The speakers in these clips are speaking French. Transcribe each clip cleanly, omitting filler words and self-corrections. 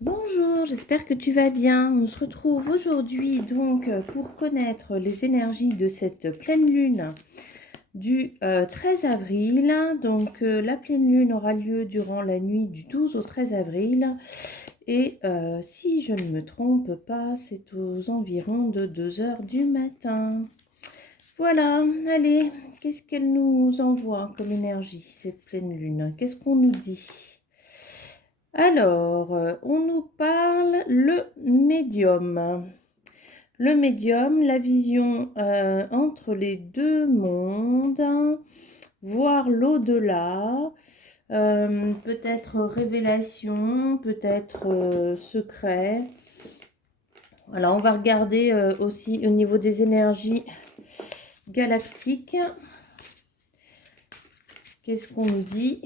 Bonjour, j'espère que tu vas bien. On se retrouve aujourd'hui donc pour connaître les énergies de cette pleine lune du 13 avril. Donc la pleine lune aura lieu durant la nuit du 12 au 13 avril. Et si je ne me trompe pas, c'est aux environs de 2 heures du matin. Voilà, allez, qu'est-ce qu'elle nous envoie comme énergie, cette pleine lune? Qu'est-ce qu'on nous dit? Alors, on nous parle le médium. Le médium, la vision entre les deux mondes, voir l'au-delà, peut-être révélation, peut-être secret. Voilà, on va regarder aussi au niveau des énergies galactiques. Qu'est-ce qu'on nous dit ?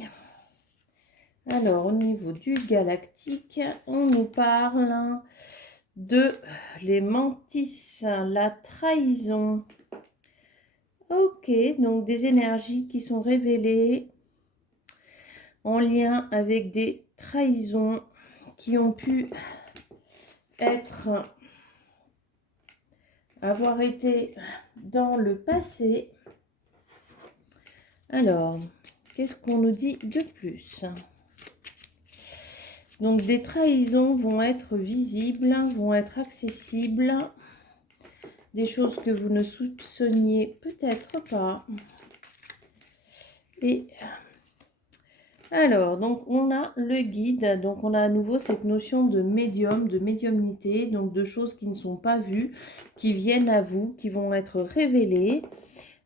Alors, au niveau du galactique, on nous parle de les mantis, la trahison. Ok, donc des énergies qui sont révélées en lien avec des trahisons qui ont pu avoir été dans le passé. Alors, qu'est-ce qu'on nous dit de plus ? Donc des trahisons vont être visibles, vont être accessibles, des choses que vous ne soupçonniez peut-être pas. Et alors, donc on a le guide, donc on a à nouveau cette notion de médium, de médiumnité, donc de choses qui ne sont pas vues, qui viennent à vous, qui vont être révélées.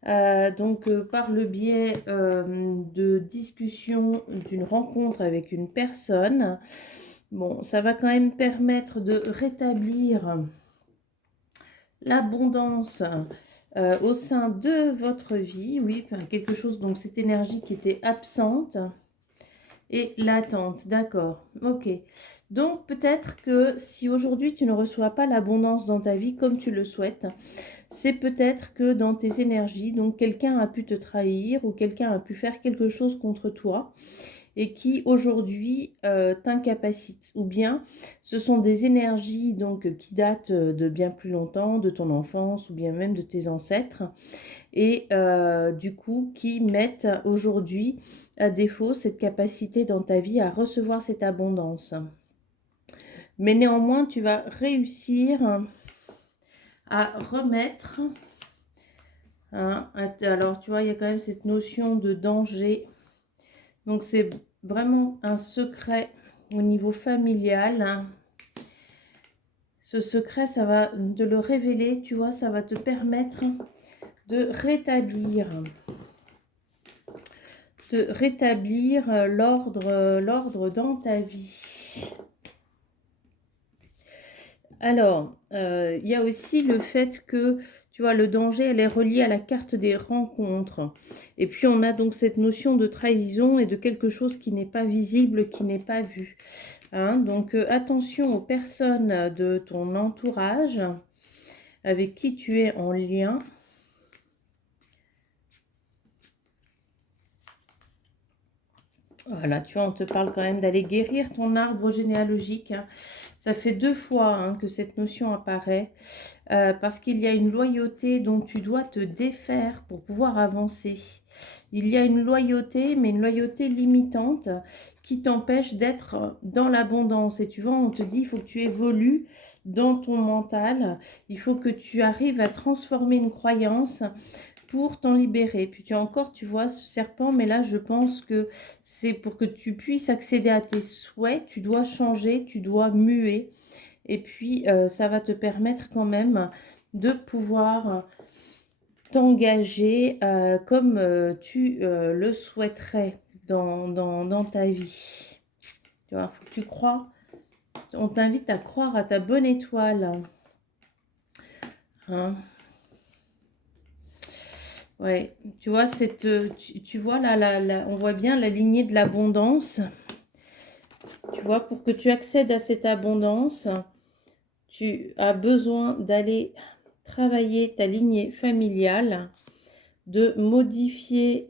Par le biais de discussion, d'une rencontre avec une personne. Bon, ça va quand même permettre de rétablir l'abondance au sein de votre vie. Oui, quelque chose, donc cette énergie qui était absente et latente. D'accord, ok. Donc peut-être que si aujourd'hui tu ne reçois pas l'abondance dans ta vie comme tu le souhaites, c'est peut-être que dans tes énergies, donc quelqu'un a pu te trahir ou quelqu'un a pu faire quelque chose contre toi et qui aujourd'hui t'incapacite. Ou bien ce sont des énergies donc qui datent de bien plus longtemps, de ton enfance ou bien même de tes ancêtres et du coup qui mettent aujourd'hui à défaut cette capacité dans ta vie à recevoir cette abondance. Mais néanmoins, tu vas réussir à remettre. Alors, tu vois, il y a quand même cette notion de danger. Donc, c'est vraiment un secret au niveau familial. Ce secret, ça va de le révéler, tu vois, ça va te permettre de rétablir l'ordre dans ta vie. Alors, il y a aussi le fait que, tu vois, le danger, elle est reliée à la carte des rencontres. Et puis, on a donc cette notion de trahison et de quelque chose qui n'est pas visible, qui n'est pas vu. Hein, donc, attention aux personnes de ton entourage avec qui tu es en lien. Voilà, tu vois, on te parle quand même d'aller guérir ton arbre généalogique. Hein. Ça fait 2 fois que cette notion apparaît. Parce qu'il y a une loyauté dont tu dois te défaire pour pouvoir avancer. Il y a une loyauté, mais une loyauté limitante qui t'empêche d'être dans l'abondance. Et tu vois, on te dit, il faut que tu évolues dans ton mental. Il faut que tu arrives à transformer une croyance pour t'en libérer. Puis tu as encore, tu vois, ce serpent, mais là, je pense que c'est pour que tu puisses accéder à tes souhaits, tu dois changer, tu dois muer. Et puis, ça va te permettre quand même de pouvoir t'engager comme tu le souhaiterais dans ta vie. Tu vois, faut que tu crois. On t'invite à croire à ta bonne étoile. Hein? Ouais, tu vois, tu vois là, on voit bien la lignée de l'abondance. Tu vois, pour que tu accèdes à cette abondance, tu as besoin d'aller travailler ta lignée familiale, de modifier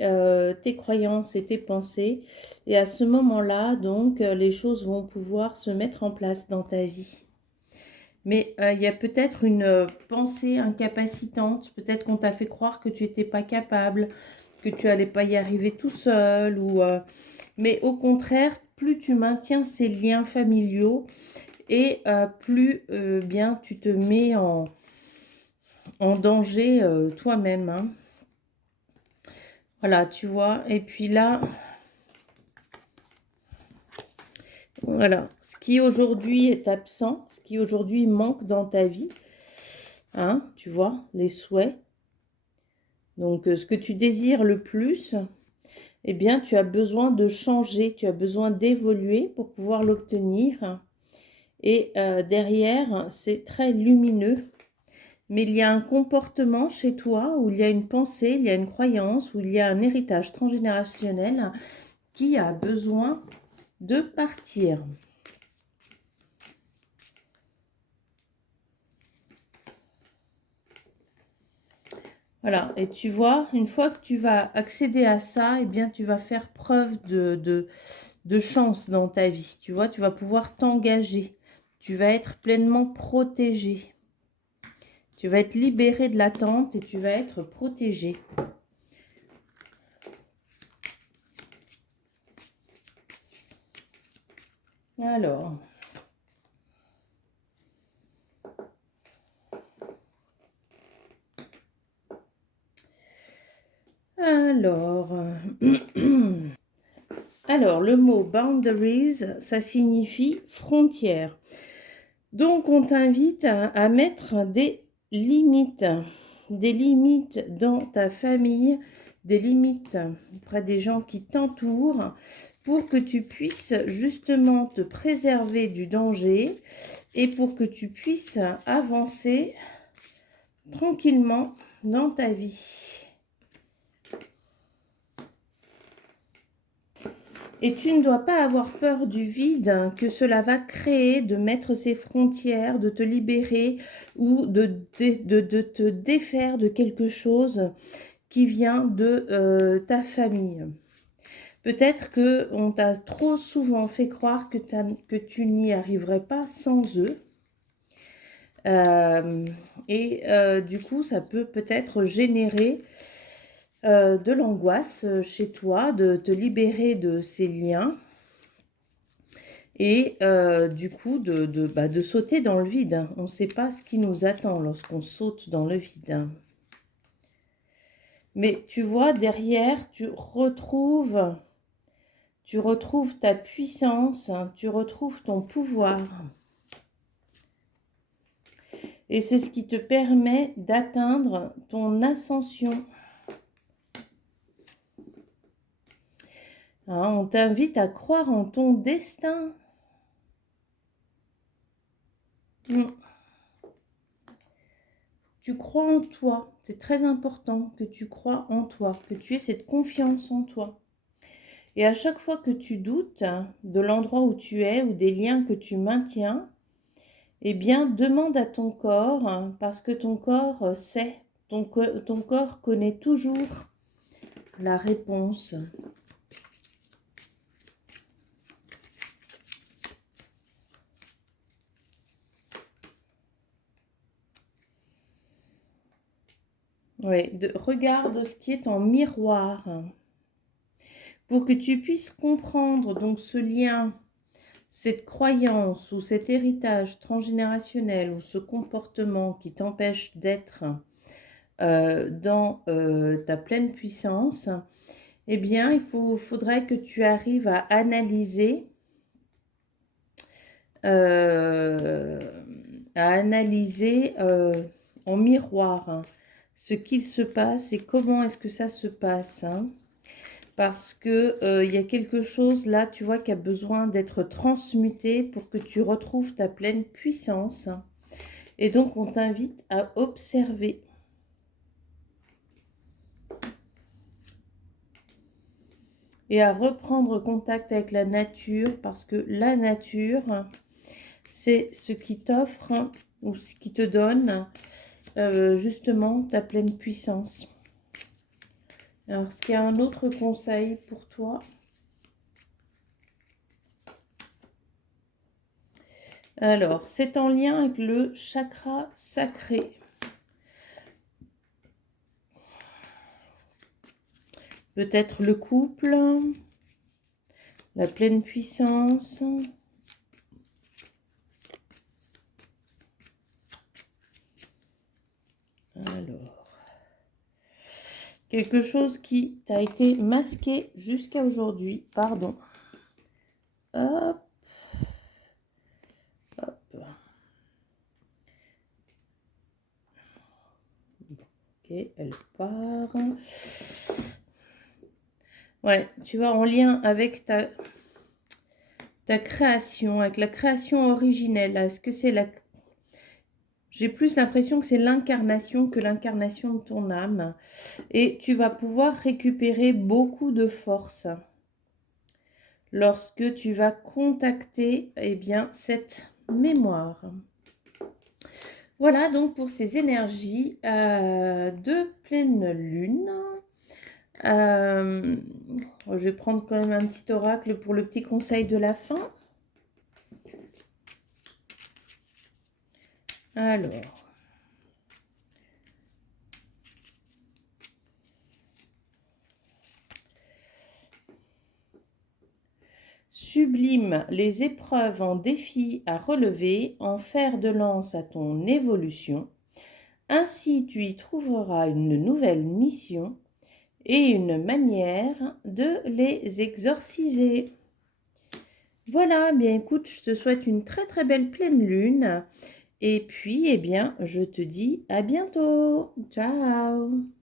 tes croyances et tes pensées. Et à ce moment-là, donc, les choses vont pouvoir se mettre en place dans ta vie. Mais il y a peut-être une pensée incapacitante. Peut-être qu'on t'a fait croire que tu n'étais pas capable, que tu n'allais pas y arriver tout seul. Mais au contraire, plus tu maintiens ces liens familiaux et plus bien tu te mets en danger toi-même. Hein. Voilà, tu vois. Et puis là, voilà. Ce qui aujourd'hui est absent, ce qui aujourd'hui manque dans ta vie, hein, tu vois, les souhaits. Donc, ce que tu désires le plus, eh bien, tu as besoin de changer, tu as besoin d'évoluer pour pouvoir l'obtenir. Et derrière, c'est très lumineux. Mais il y a un comportement chez toi où il y a une pensée, il y a une croyance, où il y a un héritage transgénérationnel qui a besoin de partir. Voilà, et tu vois, une fois que tu vas accéder à ça, eh bien, tu vas faire preuve de chance dans ta vie. Tu vois, tu vas pouvoir t'engager. Tu vas être pleinement protégé. Tu vas être libéré de l'attente et tu vas être protégé. Alors... Alors, le mot boundaries, ça signifie frontière. Donc, on t'invite à mettre des limites dans ta famille, des limites auprès des gens qui t'entourent pour que tu puisses justement te préserver du danger et pour que tu puisses avancer tranquillement dans ta vie. Et tu ne dois pas avoir peur du vide que cela va créer, de mettre ses frontières, de te libérer ou de te défaire de quelque chose qui vient de ta famille. Peut-être qu'on t'a trop souvent fait croire que tu n'y arriverais pas sans eux. Du coup, ça peut peut-être générer de l'angoisse chez toi, de te libérer de ces liens et du coup de sauter dans le vide. On ne sait pas ce qui nous attend lorsqu'on saute dans le vide. Mais tu vois, derrière, tu retrouves ta puissance, tu retrouves ton pouvoir. Et c'est ce qui te permet d'atteindre ton ascension. Hein, on t'invite à croire en ton destin. Tu crois en toi. C'est très important que tu crois en toi, que tu aies cette confiance en toi. Et à chaque fois que tu doutes de l'endroit où tu es ou des liens que tu maintiens, eh bien, demande à ton corps, parce que ton corps sait, ton corps connaît toujours la réponse. Oui, regarde ce qui est en miroir pour que tu puisses comprendre donc ce lien, cette croyance ou cet héritage transgénérationnel ou ce comportement qui t'empêche d'être dans ta pleine puissance. Eh bien, faudrait que tu arrives à analyser en miroir hein, ce qu'il se passe et comment est-ce que ça se passe. Hein, parce que il y a quelque chose là, tu vois, qui a besoin d'être transmuté pour que tu retrouves ta pleine puissance. Et donc, on t'invite à observer. Et à reprendre contact avec la nature, parce que la nature, c'est ce qui t'offre ou ce qui te donne justement ta pleine puissance. Alors, est-ce qu'il y a un autre conseil pour toi? Alors, c'est en lien avec le chakra sacré. Peut-être le couple, la pleine puissance. Alors, quelque chose qui t'a été masqué jusqu'à aujourd'hui, pardon. Hop, hop. Ok, elle part. Ouais, tu vois, en lien avec ta création, avec la création originelle. Est-ce que c'est la... J'ai plus l'impression que c'est l'incarnation que l'incarnation de ton âme. Et tu vas pouvoir récupérer beaucoup de force lorsque tu vas contacter, eh bien, cette mémoire. Voilà donc pour ces énergies de pleine lune. Je vais prendre quand même un petit oracle pour le petit conseil de la fin. Alors, sublime les épreuves en défis à relever, en fer de lance à ton évolution. Ainsi tu y trouveras une nouvelle mission et une manière de les exorciser. Voilà, bien écoute, je te souhaite une très très belle pleine lune. Et puis, eh bien, je te dis à bientôt. Ciao!